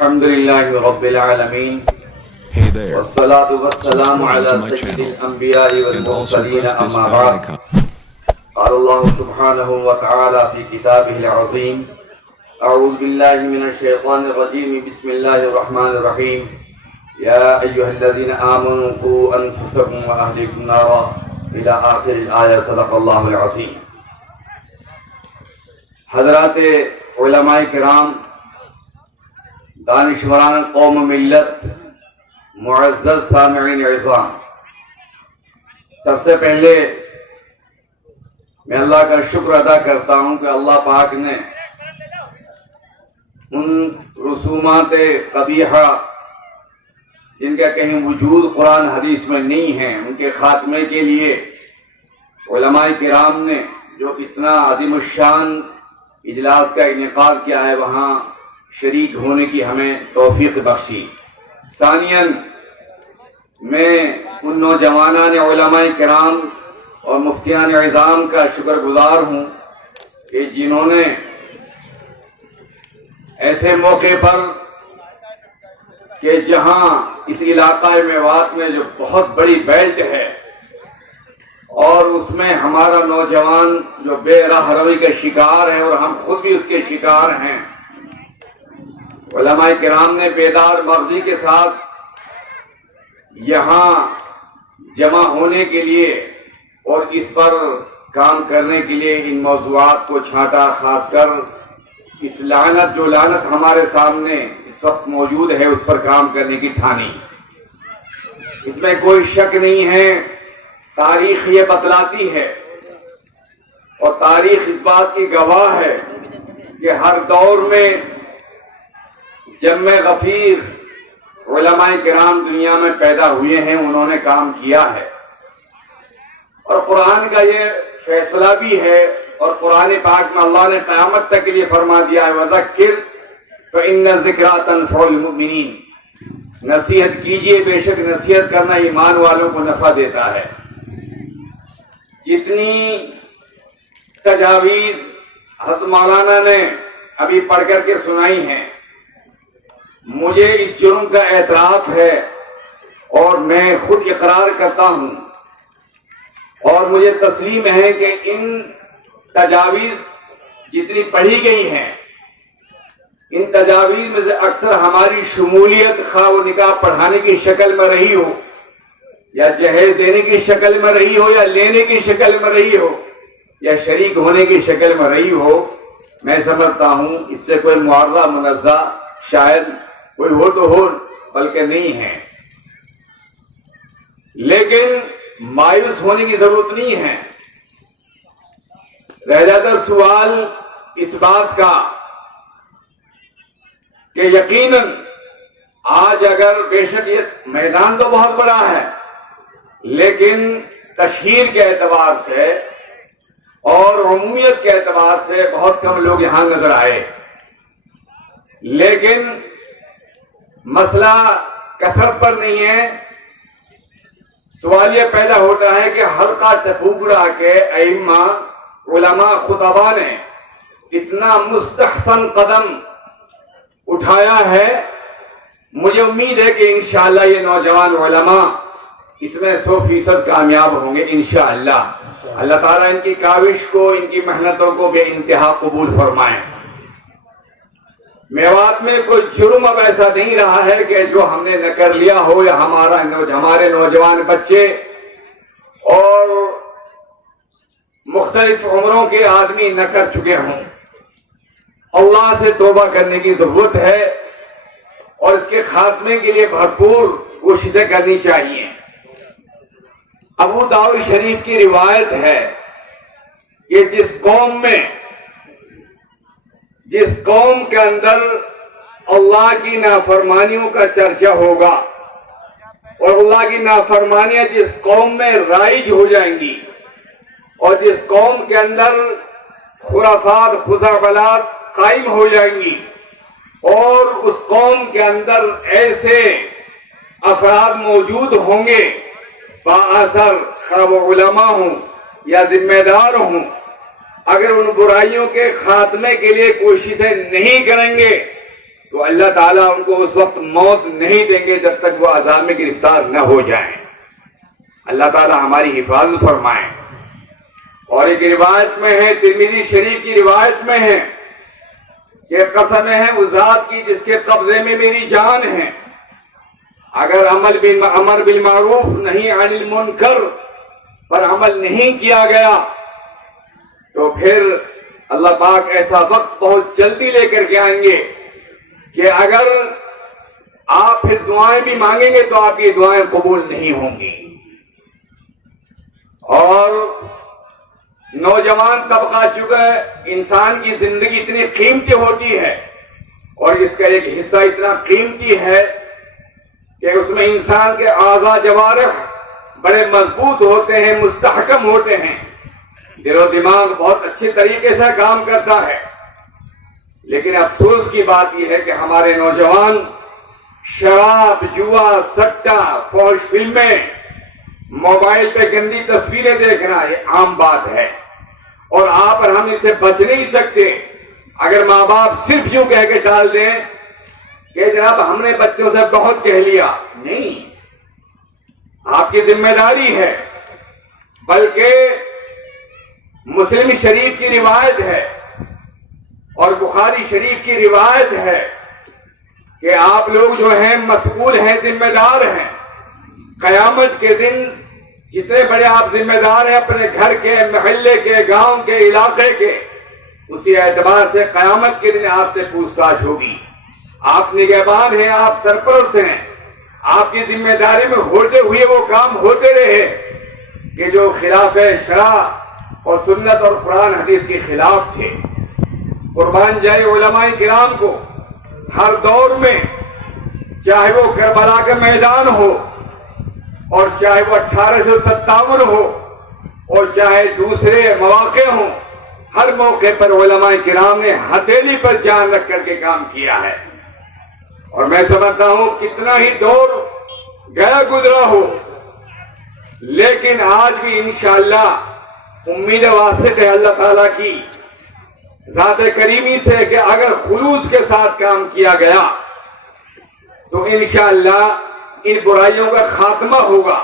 الحمد لله رب العالمين. Hey there. والصلاة والسلام Subscribe على to my سيد channel الأنبياء and also والمرسلين press this أما bell بعد. icon. قال الله سبحانه وتعالى في كتابه العظيم: أعوذ بالله من الشيطان الرجيم. بسم الله الرحمن الرحيم. يا أيها الذين آمنوا قوا أنفسكم وأهليكم نارا إلى آخر الآية. صدق الله العظيم. حضرات علماء کرام، دانشوران قوم ملت، معزز سامعین عظام، سب سے پہلے میں اللہ کا شکر ادا کرتا ہوں کہ اللہ پاک نے ان رسومات قبیحہ جن کا کہیں وجود قرآن حدیث میں نہیں ہے، ان کے خاتمے کے لیے علماء کرام نے جو اتنا عظیم الشان اجلاس کا انعقاد کیا ہے، وہاں شریک ہونے کی ہمیں توفیق بخشی۔ ثانیاً میں ان نوجوانان علماء کرام اور مفتیان عظام کا شکر گزار ہوں کہ جنہوں نے ایسے موقع پر کہ جہاں اس علاقہ میوات میں جو بہت بڑی بیلٹ ہے اور اس میں ہمارا نوجوان جو بے راہ روی کا شکار ہے اور ہم خود بھی اس کے شکار ہیں، علماء کرام نے بیدار مغزی کے ساتھ یہاں جمع ہونے کے لیے اور اس پر کام کرنے کے لیے ان موضوعات کو چھانٹا، خاص کر اس لعنت جو لعنت ہمارے سامنے اس وقت موجود ہے اس پر کام کرنے کی ٹھانی۔ اس میں کوئی شک نہیں ہے، تاریخ یہ بتلاتی ہے اور تاریخ اس بات کی گواہ ہے کہ ہر دور میں جمع غفیر علماء کرام دنیا میں پیدا ہوئے ہیں، انہوں نے کام کیا ہے، اور قرآن کا یہ فیصلہ بھی ہے، اور قرآن پاک میں اللہ نے قیامت تک کے لیے فرما دیا ہے وَذَكِّرْ فَإِنَّ الذِّكْرَىٰ تَنفَعُ الْمُؤْمِنِينَ، نصیحت کیجئے، بے شک نصیحت کرنا ایمان والوں کو نفع دیتا ہے۔ جتنی تجاویز حضرت مولانا نے ابھی پڑھ کر کے سنائی ہیں، مجھے اس جرم کا اعتراف ہے اور میں خود اقرار کرتا ہوں اور مجھے تسلیم ہے کہ ان تجاویز جتنی پڑھی گئی ہیں، ان تجاویز میں سے اکثر ہماری شمولیت خواہ وہ نکاح پڑھانے کی شکل میں رہی ہو یا جہیز دینے کی شکل میں رہی ہو یا لینے کی شکل میں رہی ہو یا شریک ہونے کی شکل میں رہی ہو، میں سمجھتا ہوں اس سے کوئی معارضہ منازع شاید کوئی ہو تو ہو، بلکہ نہیں ہے۔ لیکن مایوس ہونے کی ضرورت نہیں ہے۔ رہ جاتا سوال اس بات کا کہ یقیناً آج اگر بے شک یہ میدان تو بہت بڑا ہے، لیکن تشہیر کے اعتبار سے اور عمومیت کے اعتبار سے بہت کم لوگ یہاں نظر آئے، لیکن مسئلہ کثرت پر نہیں ہے۔ سوال یہ پیدا ہوتا ہے کہ حلقہ ٹپوکڑا کے ائمہ علماء خطباء نے اتنا مستحسن قدم اٹھایا ہے، مجھے امید ہے کہ انشاءاللہ یہ نوجوان علماء اس میں 100% کامیاب ہوں گے انشاءاللہ۔ اللہ تعالیٰ ان کی کاوش کو، ان کی محنتوں کو بے انتہا قبول فرمائیں۔ میوات میں کوئی جرم اب ایسا نہیں رہا ہے کہ جو ہم نے نہ کر لیا ہو یا ہمارے نوجوان بچے اور مختلف عمروں کے آدمی نہ کر چکے ہوں۔ اللہ سے توبہ کرنے کی ضرورت ہے اور اس کے خاتمے کے لیے بھرپور کوششیں کرنی چاہیے۔ ابو داؤد شریف کی روایت ہے کہ جس قوم کے اندر اللہ کی نافرمانیوں کا چرچا ہوگا اور اللہ کی نافرمانیاں جس قوم میں رائج ہو جائیں گی اور جس قوم کے اندر خرافات خزعبلات قائم ہو جائیں گی اور اس قوم کے اندر ایسے افراد موجود ہوں گے بااثر، خواہ وہ علماء ہوں یا ذمہ دار ہوں، اگر ان برائیوں کے خاتمے کے لیے کوششیں نہیں کریں گے تو اللہ تعالیٰ ان کو اس وقت موت نہیں دیں گے جب تک وہ عذاب میں گرفتار نہ ہو جائیں۔ اللہ تعالیٰ ہماری حفاظت فرمائیں۔ اور ایک روایت میں ہے، ترمذی شریف کی روایت میں ہے کہ قسم ہے اس ذات کی جس کے قبضے میں میری جان ہے، اگر امر بالمعروف نہیں عن المنکر پر عمل نہیں کیا گیا تو پھر اللہ پاک ایسا وقت بہت جلدی لے کر کے آئیں گے کہ اگر آپ پھر دعائیں بھی مانگیں گے تو آپ کی دعائیں قبول نہیں ہوں گی۔ اور نوجوان طبقہ چکا ہے، انسان کی زندگی اتنی قیمتی ہوتی ہے اور اس کا ایک حصہ اتنا قیمتی ہے کہ اس میں انسان کے اعضاء جوارح بڑے مضبوط ہوتے ہیں، مستحکم ہوتے ہیں، دل و دماغ بہت اچھے طریقے سے کام کرتا ہے۔ لیکن افسوس کی بات یہ ہے کہ ہمارے نوجوان شراب، جوا، سٹا، فحش فلمیں، موبائل پہ گندی تصویریں دیکھنا یہ عام بات ہے، اور آپ اور ہم اس سے بچ نہیں سکتے۔ اگر ماں باپ صرف یوں کہہ کے ڈال دیں کہ جناب ہم نے بچوں سے بہت کہہ لیا، نہیں، آپ کی ذمہ داری ہے۔ بلکہ مسلم شریف کی روایت ہے اور بخاری شریف کی روایت ہے کہ آپ لوگ جو ہیں مسئول ہیں، ذمہ دار ہیں۔ قیامت کے دن جتنے بڑے آپ ذمہ دار ہیں اپنے گھر کے، محلے کے، گاؤں کے، علاقے کے، اسی اعتبار سے قیامت کے دن آپ سے پوچھ تاچھ ہوگی۔ آپ نگہبان ہیں، آپ سرپرست ہیں، آپ کی ذمہ داری میں ہوتے ہوئے وہ کام ہوتے رہے کہ جو خلاف شرع اور سنت اور قرآن حدیث کے خلاف تھے۔ قربان جائے علماء کرام کو ہر دور میں، چاہے وہ کربلا کا میدان ہو اور چاہے وہ 1857 ہو اور چاہے دوسرے مواقع ہوں، ہر موقع پر علماء کرام نے ہتھیلی پر جان رکھ کر کے کام کیا ہے۔ اور میں سمجھتا ہوں کتنا ہی دور گیا گزرا ہو، لیکن آج بھی انشاءاللہ امید واسط ہے اللہ تعالیٰ کی ذات کریمی سے کہ اگر خلوص کے ساتھ کام کیا گیا تو انشاءاللہ ان برائیوں کا خاتمہ ہوگا۔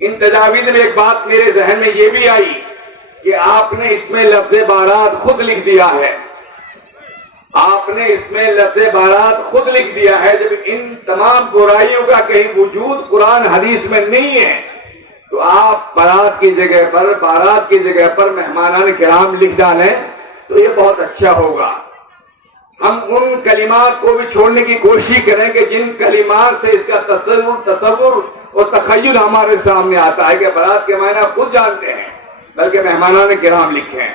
ان تجاویز میں ایک بات میرے ذہن میں یہ بھی آئی کہ آپ نے اس میں لفظ بارات خود لکھ دیا ہے، آپ نے اس میں لفظ بارات خود لکھ دیا ہے۔ جب ان تمام برائیوں کا کہیں وجود قرآن حدیث میں نہیں ہے تو آپ بارات کی جگہ پر مہمانان کرام لکھ ڈالیں تو یہ بہت اچھا ہوگا۔ ہم ان کلمات کو بھی چھوڑنے کی کوشش کریں کہ جن کلمات سے اس کا تصور اور تخیل ہمارے سامنے آتا ہے کہ بارات کے معنی آپ خود جانتے ہیں، بلکہ مہمانان کرام لکھیں۔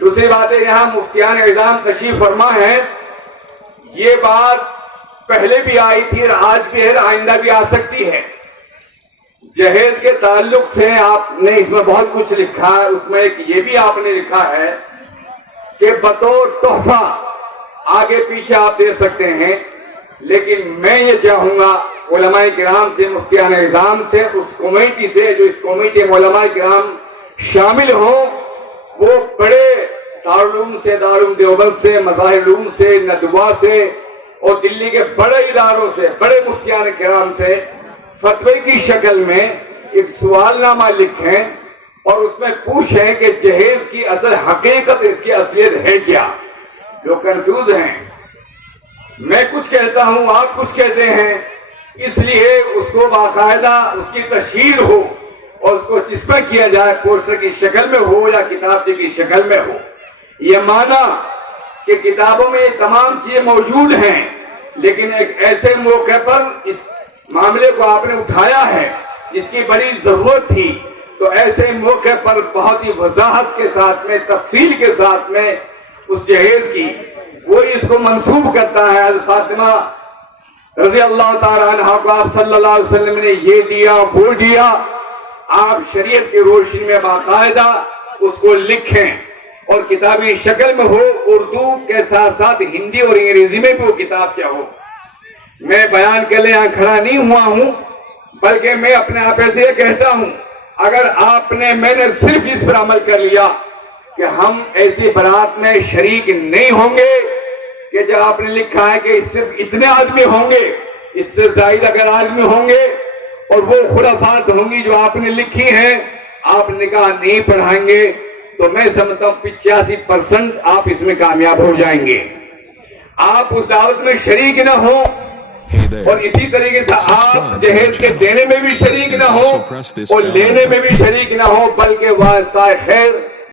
دوسری بات ہے، یہاں مفتیان اعظام تشریف فرما ہے، یہ بات پہلے بھی آئی تھی اور آج بھی ہے، آئندہ بھی آ سکتی ہے۔ جہیز کے تعلق سے آپ نے اس میں بہت کچھ لکھا ہے، اس میں ایک یہ بھی آپ نے لکھا ہے کہ بطور تحفہ آگے پیچھے آپ دے سکتے ہیں، لیکن میں یہ چاہوں گا علماء کرام سے، مفتیان اعظام سے، اس کمیٹی سے جو اس کمیٹی میں علماء کرام شامل ہوں، وہ بڑے دارالعلوم سے، دارالعلوم دیوبند سے، مظاہر علوم سے، ندوہ سے اور دلی کے بڑے اداروں سے، بڑے مفتیان کرام سے فتوے کی شکل میں ایک سوال نامہ لکھیں اور اس میں پوچھیں کہ جہیز کی اصل حقیقت، اس کی اصلیت ہے کیا۔ لوگ کنفیوز ہیں، میں کچھ کہتا ہوں، آپ کچھ کہتے ہیں، اس لیے اس کو باقاعدہ اس کی تشہیر ہو اور اس کو چسپاں کیا جائے، پوسٹر کی شکل میں ہو یا کتابچے کی شکل میں ہو۔ یہ مانا کہ کتابوں میں یہ تمام چیزیں موجود ہیں، لیکن ایک ایسے موقع پر اس معاملے کو آپ نے اٹھایا ہے جس کی بڑی ضرورت تھی، تو ایسے موقع پر بہت ہی وضاحت کے ساتھ میں، تفصیل کے ساتھ میں اس جہیز کی، وہی اس کو منسوب کرتا ہے فاطمہ رضی اللہ تعالیٰ عنہ کو آپ صلی اللہ علیہ وسلم نے یہ دیا وہ دیا۔ آپ شریعت کی روشنی میں باقاعدہ اس کو لکھیں اور کتابی شکل میں ہو، اردو کے ساتھ ساتھ ہندی اور انگریزی میں بھی وہ کتاب کیا ہو۔ میں بیان کے لیے یہاں کھڑا نہیں ہوا ہوں، بلکہ میں اپنے آپ سے یہ کہتا ہوں، اگر میں نے صرف اس پر عمل کر لیا کہ ہم ایسی برات میں شریک نہیں ہوں گے کہ جب آپ نے لکھا ہے کہ صرف اتنے آدمی ہوں گے، اس سے زائد اگر آدمی ہوں گے اور وہ خرافات ہوں گی جو آپ نے لکھی ہیں، آپ نکاح نہیں پڑھائیں گے، تو میں سمجھتا ہوں 85% آپ اس میں کامیاب ہو جائیں گے۔ آپ اس دعوت میں شریک نہ ہوں اور اسی طریقے سے آپ جہیز کے دینے میں بھی شریک نہ ہوں اور لینے میں بھی شریک نہ ہوں، بلکہ واسطہ خیر